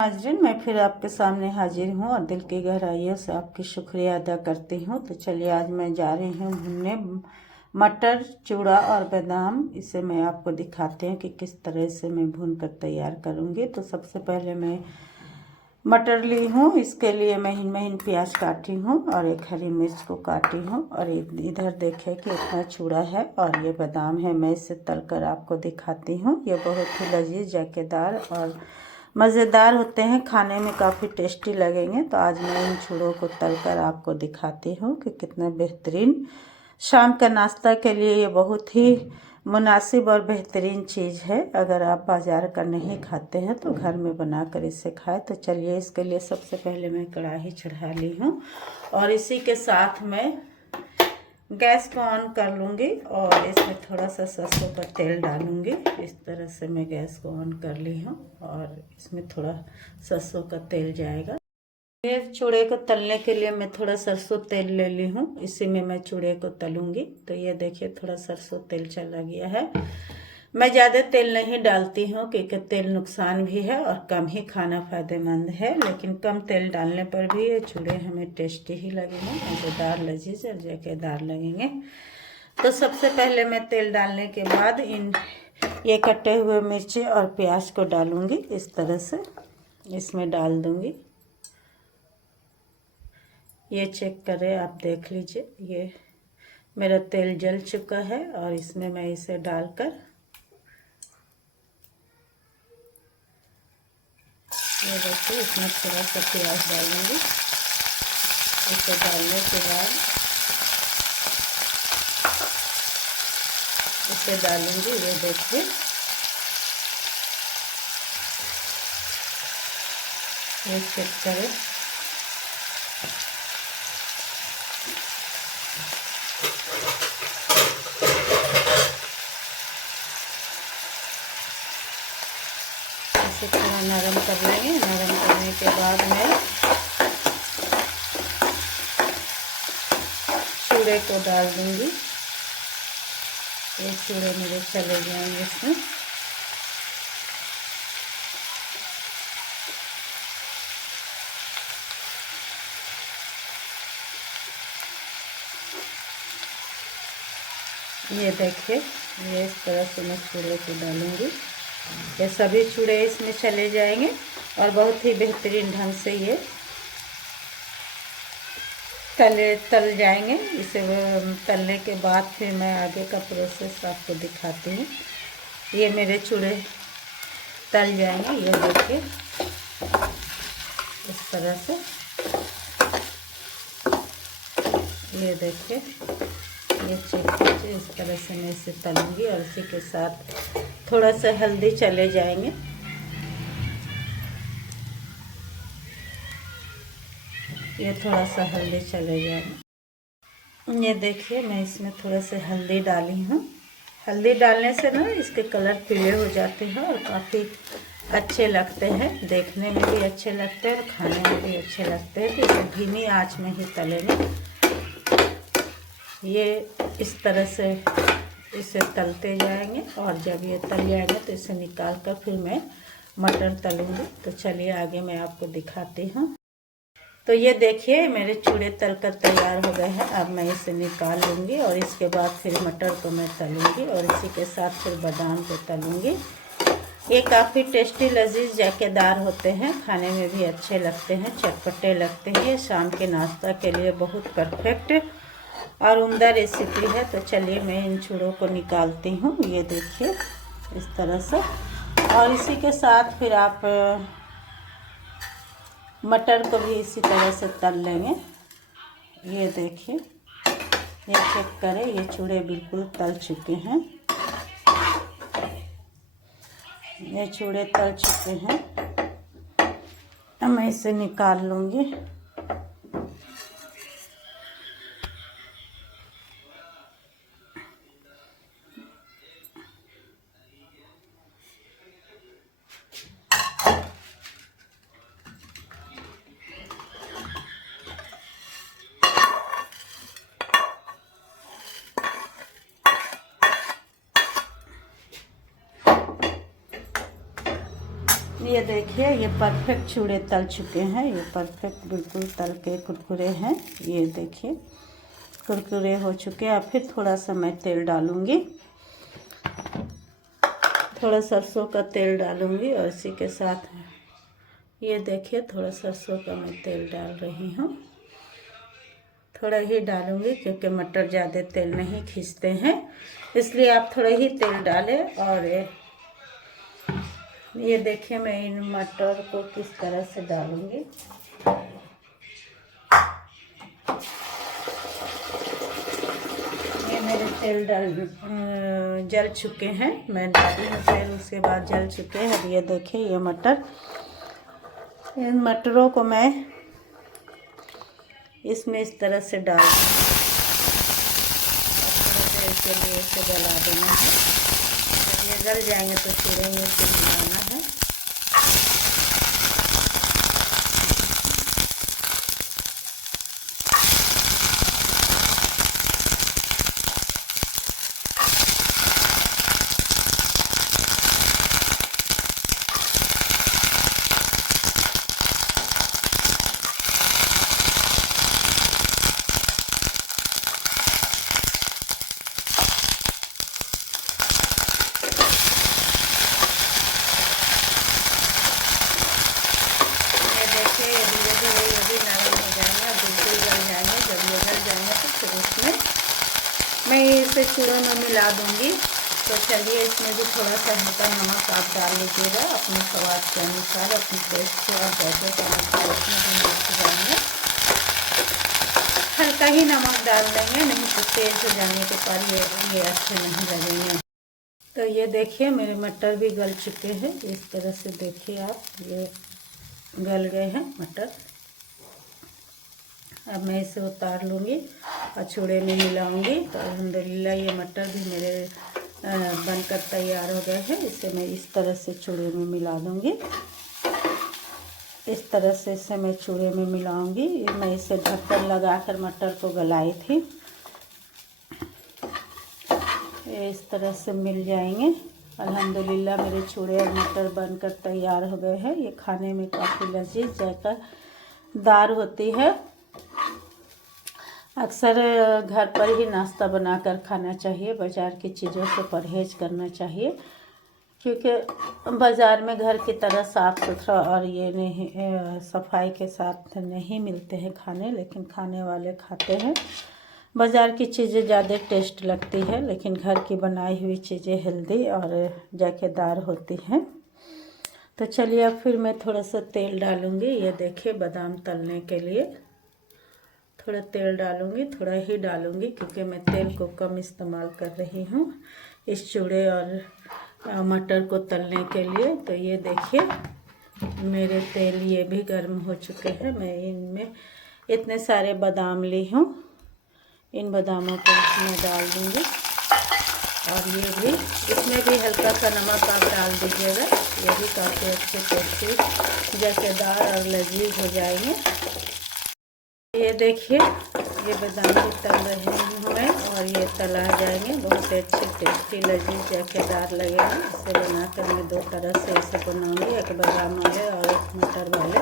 नाज़रीन, मैं फिर आपके सामने हाजिर हूँ और दिल की गहराइयों से आपकी शुक्रिया अदा करती हूँ। तो चलिए आज मैं जा रही हूँ भुनने मटर, चूड़ा और बादाम। इसे मैं आपको दिखाती हूँ कि किस तरह से मैं भून कर तैयार करूँगी। तो सबसे पहले मैं मटर ली हूँ। इसके लिए महीन महीन प्याज काटी हूँ और एक हरी मिर्च को काटी हूँ। और इधर देखें कि इतना चूड़ा है और ये बादाम है। मैं इसे तल कर आपको दिखाती हूँ। ये बहुत ही लजीज, जायकेदार और मज़ेदार होते हैं, खाने में काफ़ी टेस्टी लगेंगे। तो आज मैं इन चूड़ों को तलकर आपको दिखाती हूँ कि कितना बेहतरीन शाम का नाश्ता के लिए ये बहुत ही मुनासिब और बेहतरीन चीज़ है। अगर आप बाज़ार का नहीं खाते हैं तो घर में बनाकर इसे खाएं। तो चलिए, इसके लिए सबसे पहले मैं कढ़ाई चढ़ा ली हूँ और इसी के साथ मैं गैस को ऑन कर लूँगी और इसमें थोड़ा सा सरसों का तेल डालूँगी। इस तरह से मैं गैस को ऑन कर ली हूँ और इसमें थोड़ा सरसों का तेल जाएगा। ये चूड़े को तलने के लिए मैं थोड़ा सरसों तेल ले ली हूँ। इसी में मैं चूड़े को तलूँगी। तो ये देखिए, थोड़ा सरसों तेल चला गया है। मैं ज़्यादा तेल नहीं डालती हूँ क्योंकि तेल नुकसान भी है और कम ही खाना फ़ायदेमंद है। लेकिन कम तेल डालने पर भी ये चूड़े हमें टेस्टी ही लगेंगे, मज़ेदार, लजीज और जायकेदार लगेंगे। तो सबसे पहले मैं तेल डालने के बाद ये कटे हुए मिर्ची और प्याज को डालूँगी। इस तरह से इसमें डाल दूँगी। ये चेक करें, आप देख लीजिए, ये मेरा तेल जल चुका है और इसमें मैं इसे डालकर ये देखिए, इसमें थोड़ा सा प्याज डालूंगी। इसे डालने के बाद इसे डालूंगी। ये देखिए, ये चेक करें, इसे थोड़ा नरम कर लेंगे। नरम करने के बाद मैं चूड़े को डाल दूंगी। ये चूड़े मेरे चले जाएंगे इसमें। ये देखिए, ये इस तरह से मैं चूड़े को डालूंगी। ये सभी चूड़े इसमें चले जाएंगे और बहुत ही बेहतरीन ढंग से ये तल जाएंगे। इसे तलने के बाद फिर मैं आगे का प्रोसेस आपको दिखाती हूँ। ये मेरे चूड़े तल जाएंगे। ये देखिए, इस तरह से, ये देखिए, ये चेक कीजिए। इस तरह से मैं इसे तलूँगी और इसी के साथ थोड़ा सा हल्दी चले जाएंगे। ये थोड़ा सा हल्दी चले जाएंगे। ये देखिए, मैं इसमें थोड़ा सा हल्दी डाली हूँ। हल्दी डालने से ना इसके कलर पीले हो जाते हैं और काफ़ी अच्छे लगते हैं, देखने में भी अच्छे लगते हैं और खाने में भी अच्छे लगते हैं। तो इसे धीमी आंच में ही तलेंगे। ये इस तरह से इसे तलते जाएंगे और जब ये तल जाएंगे तो इसे निकाल कर फिर मैं मटर तलूँगी। तो चलिए आगे मैं आपको दिखाती हूँ। तो ये देखिए, मेरे चूड़े तलकर तैयार हो गए हैं। अब मैं इसे निकाल लूँगी और इसके बाद फिर मटर को मैं तलूँगी और इसी के साथ फिर बादाम को तलूँगी। ये काफ़ी टेस्टी, लजीज, जायकेदार होते हैं, खाने में भी अच्छे लगते हैं, चटपटे लगते हैं। शाम के नाश्ता के लिए बहुत परफेक्ट और उम्दा रेसिपी है। तो चलिए मैं इन चूड़ों को निकालती हूँ। ये देखिए, इस तरह से। और इसी के साथ फिर आप मटर को भी इसी तरह से तल लेंगे। ये देखिए, ये चेक करें, ये चूड़े बिल्कुल तल चुके हैं। ये चूड़े तल चुके हैं। अब मैं इसे निकाल लूँगी। ये देखिए, ये परफेक्ट चूड़े तल चुके हैं। ये परफेक्ट बिल्कुल तल के कुरकुरे हैं। ये देखिए कुरकुरे हो चुके हैं। अब फिर थोड़ा सा मैं तेल डालूँगी, थोड़ा सरसों का तेल डालूँगी और इसी के साथ ये देखिए थोड़ा सरसों का मैं तेल डाल रही हूँ। थोड़ा ही डालूँगी क्योंकि मटर ज़्यादा तेल नहीं खींचते हैं, इसलिए आप थोड़ा ही तेल डालें। और ये देखिए मैं इन मटर को किस तरह से डालूँगी। ये मेरे तेल जल चुके हैं। मैं डाली हूँ तेल, उसके बाद जल चुके हैं। अब ये देखिए ये मटर, इन मटरों को मैं इसमें इस तरह से डाल दूँगी। थोड़ा देर के लिए इसे गला देना है। जब ये गल जाएंगे तो चूड़े में इसे मिलाना है। मैं इसे चूड़ों में मिला दूंगी। तो चलिए इसमें भी थोड़ा सा हल्का नमक आप डाल लीजिएगा अपने स्वाद के अनुसार, अपने टेस्ट के और जैसे के अनुसार इसमें भी मिर्च डालेंगे। हल्का ही नमक डाल देंगे, नहीं तो तेज हो जाने के बाद ये अच्छे नहीं लगेंगे। तो ये देखिए मेरे मटर भी गल चुके हैं। इस तरह से देखिए आप, ये गल गए हैं मटर। अब मैं इसे उतार लूँगी और चूड़े में मिलाऊंगी। तो अल्हम्दुलिल्लाह ये मटर भी मेरे बनकर तैयार हो गए हैं। इसे मैं इस तरह से चूड़े में मिला दूँगी। इस तरह से इसे मैं चूड़े में मिलाऊंगी। मैं इसे ढक्कन लगाकर मटर को गलाई थी। ये इस तरह से मिल जाएंगे। अल्हम्दुलिल्लाह मेरे चूड़े और मटर बनकर तैयार हो गए हैं। ये खाने में काफ़ी लजीज जायकादार होती है। अक्सर घर पर ही नाश्ता बनाकर खाना चाहिए, बाज़ार की चीज़ों से परहेज़ करना चाहिए, क्योंकि बाज़ार में घर की तरह साफ़ सुथरा और ये नहीं सफाई के साथ नहीं मिलते हैं खाने, लेकिन खाने वाले खाते हैं। बाज़ार की चीज़ें ज़्यादा टेस्ट लगती है, लेकिन घर की बनाई हुई चीज़ें हेल्दी और जायकेदार होती हैं। तो चलिए अब फिर मैं थोड़ा सा तेल डालूँगी। ये देखिए बादाम तलने के लिए थोड़ा तेल डालूँगी, थोड़ा ही डालूँगी क्योंकि मैं तेल को कम इस्तेमाल कर रही हूँ इस चूड़े और मटर को तलने के लिए। तो ये देखिए मेरे तेल ये भी गर्म हो चुके हैं। मैं इनमें इतने सारे बादाम ली हूँ, इन बादामों को इसमें डाल दूँगी। और ये भी, इसमें भी हल्का सा नमक आप डाल दीजिएगा। ये भी काफ़ी अच्छे टेस्टी जायकेदार और लजीज हो जाएंगे। ये देखिए ये बादाम भी तल रहे हैं और ये तला जाएंगे, बहुत अच्छे टेस्टी लजीज जायकेदार लगेंगे। इसे बनाकर मैं दो तरह से इसे बनाऊंगी, एक बादाम वाले और एक मटर वाले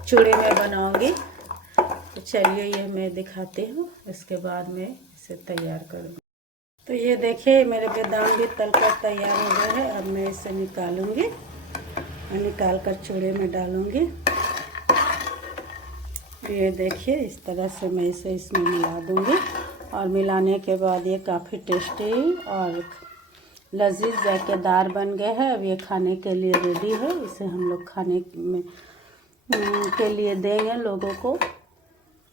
चूड़े में बनाऊंगी। तो चलिए ये मैं दिखाती हूँ, इसके बाद मैं इसे तैयार करूँगी। तो ये देखिए मेरे बादाम भी तलकर तैयार हो गए हैं। अब मैं इसे निकालूंगी और निकाल कर चूड़े में डालूंगी। ये देखिए इस तरह से मैं इसे इसमें मिला दूंगी और मिलाने के बाद ये काफ़ी टेस्टी और लजीज जायकेदार बन गए हैं। अब ये खाने के लिए रेडी है। इसे हम लोग खाने में के लिए देंगे, लोगों को,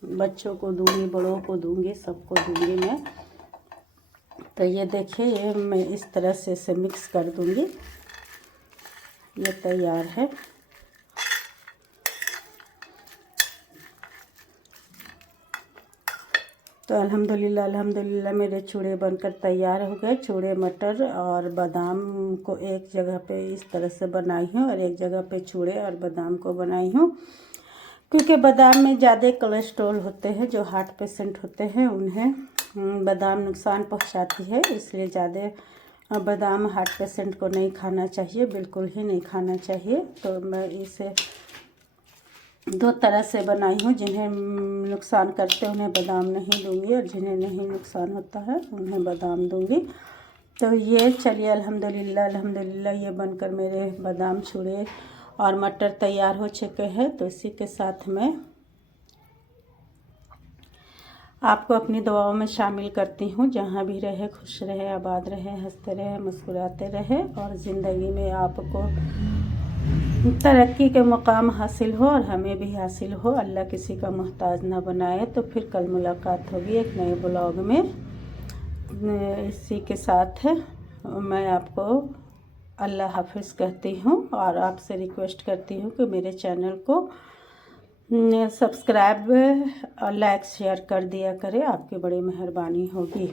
बच्चों को दूंगी, बड़ों को दूंगी, सबको दूंगी मैं। तो ये देखिए ये मैं इस तरह से इसे मिक्स कर दूंगी। ये तैयार है। तो अल्हम्दुलिल्लाह मेरे चूड़े बनकर तैयार हो गए। चूड़े मटर और बादाम को एक जगह पे इस तरह से बनाई हूँ और एक जगह पे चूड़े और बादाम को बनाई हूँ, क्योंकि बादाम में ज़्यादा कोलेस्ट्रॉल होते हैं। जो हार्ट पेशेंट होते हैं उन्हें बादाम नुकसान पहुँचाती है, इसलिए ज़्यादा बादाम हार्ट पेशेंट को नहीं खाना चाहिए, बिल्कुल ही नहीं खाना चाहिए। तो मैं इसे 2 तरह से बनाई हूँ। जिन्हें नुकसान करते हैं उन्हें बादाम नहीं दूंगी, और जिन्हें नहीं नुकसान होता है उन्हें बादाम दूंगी। तो ये चलिए अल्हम्दुलिल्लाह अल्हम्दुलिल्लाह ये बनकर मेरे बादाम चूड़े और मटर तैयार हो चुके हैं। तो इसी के साथ में आपको अपनी दुआओं में शामिल करती हूँ। जहाँ भी रहे खुश रहे, आबाद रहे, हंसते रहे, मुस्कुराते रहे, और ज़िंदगी में आपको तरक्की के मुकाम हासिल हो और हमें भी हासिल हो। अल्लाह किसी का मोहताज ना बनाए। तो फिर कल मुलाकात होगी एक नए ब्लॉग में। इसी के साथ मैं आपको अल्लाह हाफिज़ कहती हूँ, और आपसे रिक्वेस्ट करती हूँ कि मेरे चैनल को सब्सक्राइब और लाइक शेयर कर दिया करें। आपकी बड़ी मेहरबानी होगी।